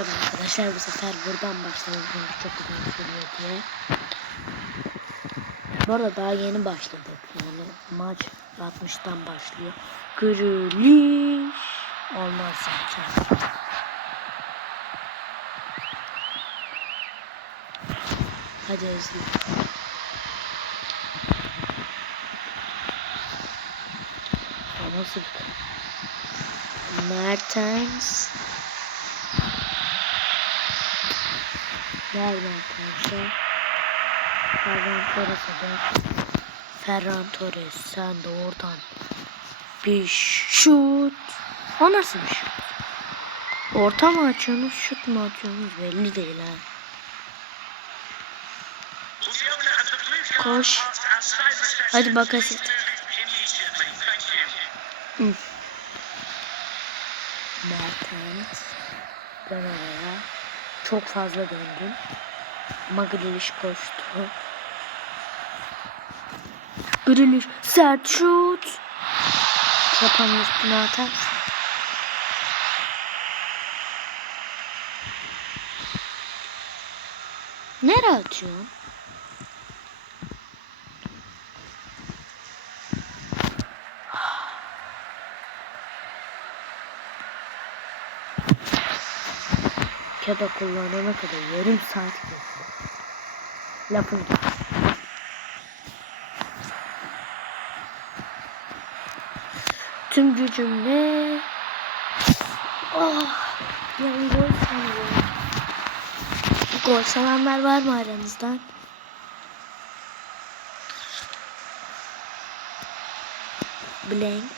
Merhaba arkadaşlar bu sefer buradan başlamak çok uzun sürüyor diye. Bu arada daha yeni başladık. Yani maç 60'tan başlıyor. Gürülüş olmaz zaten. Hadi Özgür. Nasıl Mertens Ver Mertens'e Ferran Torres'e Ferran Torres sen de oradan bir şut O nasıl bir şut? Orta mı açıyorsunuz şut mu atıyorsunuz belli değil ha Koş. Hadi Bakaset. Hı. Mertens. Dön oraya. Çok fazla döndüm. Ama Grealish koştu. Grealish sert şut. Yapanın üstüne atar. Nereye atıyorsun? Keda kullanana kadar yarım saat geçti. Lafın Tüm gücümle Oh yani gol sanıyorum. Gol sananlar var mı aranızdan? Blank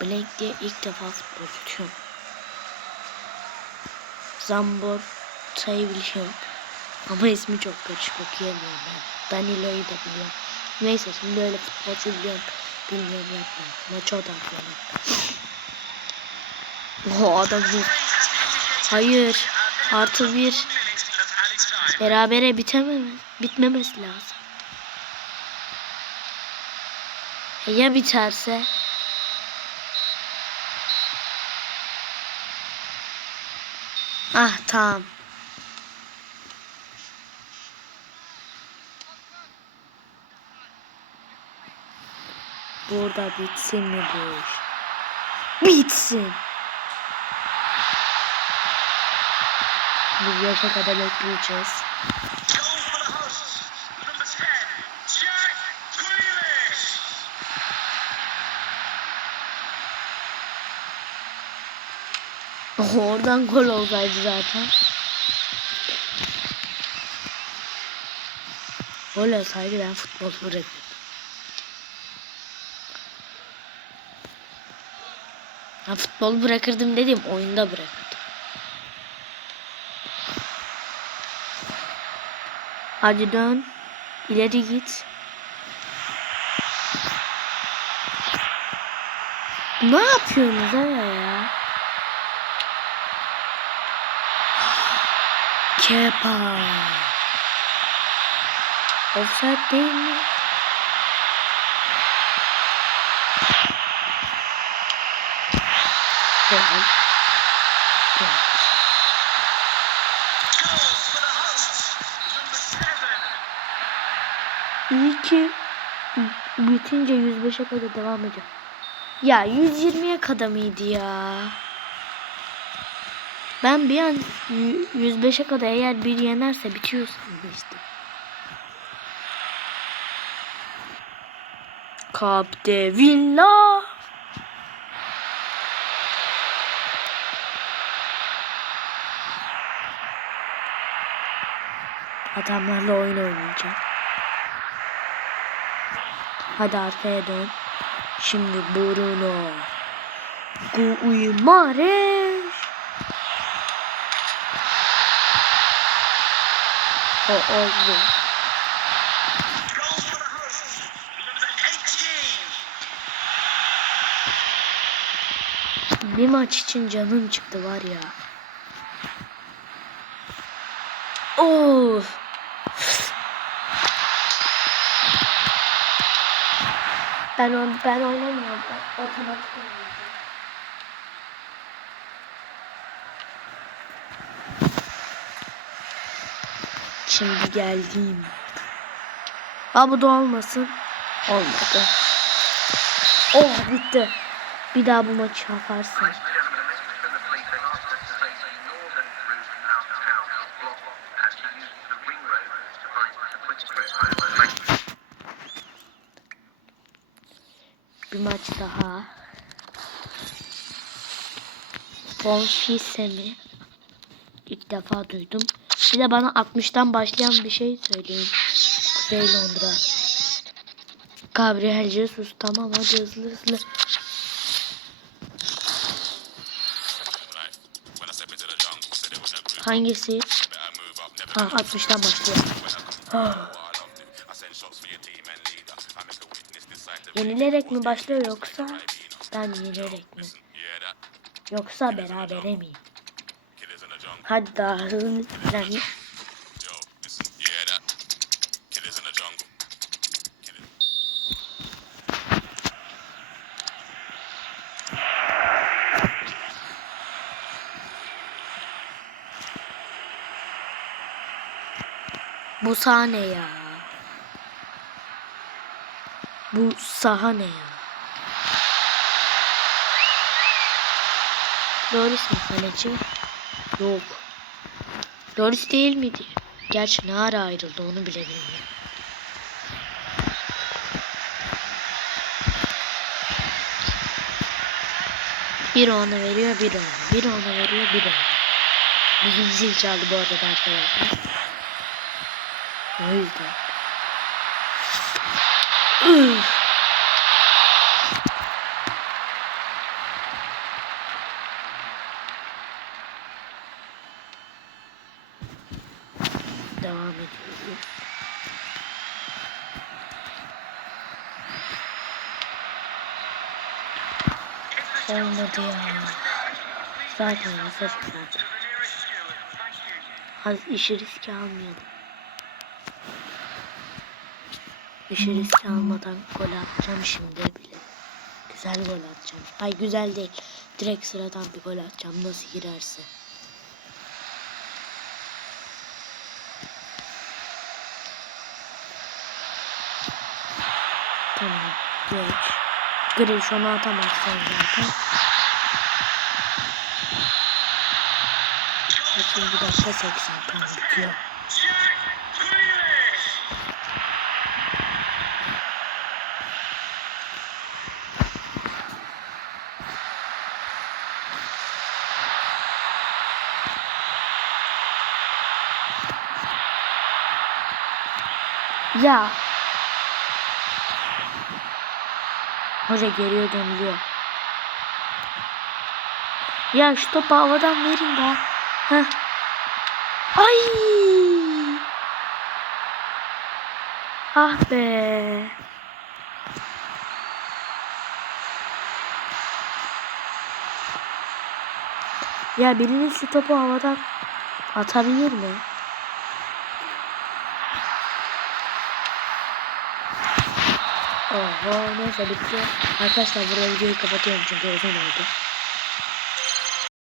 Blank diye ilk defa futbol tutuyorum. Zambor sayabiliyorum. Ama ismi çok karışık okuyamıyorum ben. Danilo'yu da biliyorum. Neyse şimdi öyle futbolcu biliyorum. Bilmiyorum yapma. Maça odaklanın. O adam bir... Hayır. Artı bir. Berabere bitemem. Bitmemesi lazım. E ya biterse? Ah tamam. Burada bitsin mi bu iş? Bitsin. Biz yaşa kadar bekleyeceğiz. Oradan gol olsaydı zaten. Gol olsaydı ben futbol bırakırdım. Ha, futbol bırakırdım dedim oyunda bırakırdım. Hadi dön. İleri git. Ne yapıyorsunuz ya? Kepa. Offside değil mi? Gol. Gol. İyi ki bitince 105'e kadar devam edeceğim. Ya 120'ye kadar mıydı ya? Ben bir an y- 105'e kadar eğer bir yenerse bitiyor sanmıştım. Capdevilla. Adamlarla oyun oynayacağım. Hadi arkaya dön. Şimdi Bruno. Guimares. O oldu. Bir maç için canım çıktı var ya. Of. Ben on, ben oynamıyorum. Otomatik oynayacağım. Şimdi geldim. Ha bu da olmasın. Olmadı. Oh bitti. Bir daha bu maçı yaparsın. Bir maç daha. Bonfise mi? İlk defa duydum. Bir de bana 60'tan başlayan bir şey söyleyin. Kuzey Londra. Gabriel Jesus tamam hadi hızlı hızlı. Hangisi? Ha 60'tan başlıyor. Yenilerek mi başlıyor yoksa ben yenilerek mi? Yoksa berabere miyim? Hadi daha hızlı yani. Bu sahne ya. Bu sahne ya. Mi kaleci? Yok. Loris değil miydi? Gerçi ne ara ayrıldı onu bile bilmiyorum. Bir ona veriyor, bir ona. Bir ona veriyor, bir ona. Bizim zil çaldı bu arada arkadaşlar. O yüzden. Üf. Devam ediyoruz. Olmadı ya. Zaten hazır zaten. Az işi riske almayalım. İşi riske almadan gol atacağım şimdi bile. Güzel gol atacağım. Ay güzel değil. Direkt sıradan bir gol atacağım. Nasıl girerse. Tamam. Geç. Greş onu atamazsan zaten. Şimdi dakika 80 tamam bitiyor. Ya. Hoca geriye dönülüyor. Ya şu topu havadan verin de. Heh. Ay. Ah be. Ya biriniz şu topu havadan atabilir mi? Oho neyse bitti. Arkadaşlar burada videoyu kapatıyorum çünkü uzun oldu.